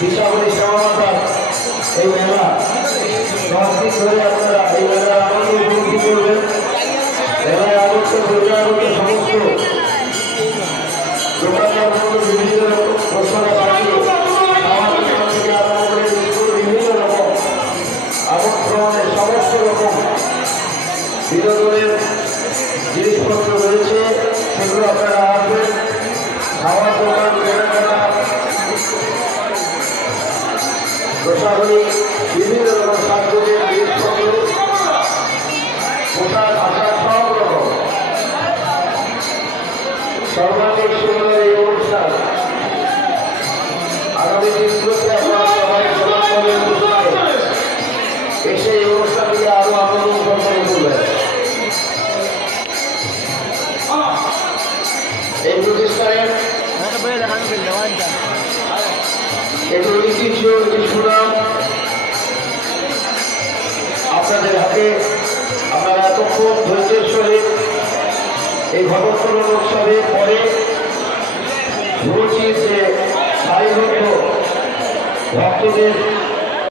হিসাবনী শ্যামামাতার এই মেলা 10 দিন ধরে আপনারা এই মেলার আনন্দ উপলব্ধি করবেন। মেলায় আগত বহিরাগত সমস্ত দোকানদার বিভিন্ন ঘোষণা বাড়িয়ে খাওয়ার দোকান থেকে আরম্ভ করে বিভিন্ন রকম আমন্ত্রণের সমস্ত রকম বিনোদনের জিনিসপত্র রয়েছে, সেগুলো আপনারা আসবেন। খাওয়ার দোকান, কেনাকাটা, প্রশাসনিক বিভিন্ন রকম সাহায্যের জিনিসপত্র, পোশাক আশাক সব রকম সর্বাধিক সুন্দর এই অনুষ্ঠান আগামী দিনগুলোতে আপনারা সবাই সমাজভাবে এসে এই অনুষ্ঠানটিকে আরো আনন্দ উপভোগ করে তুলবেন। এই প্রতিষ্ঠানের একটু ঐতিহ্য, একটু সুনাম আপনাদের হাতে। আপনারা এতক্ষণ ধৈর্যের সহিত এই ভগবতরণ উৎসবের পরে শুনেছি যে সারিবদ্ধ ভক্তদের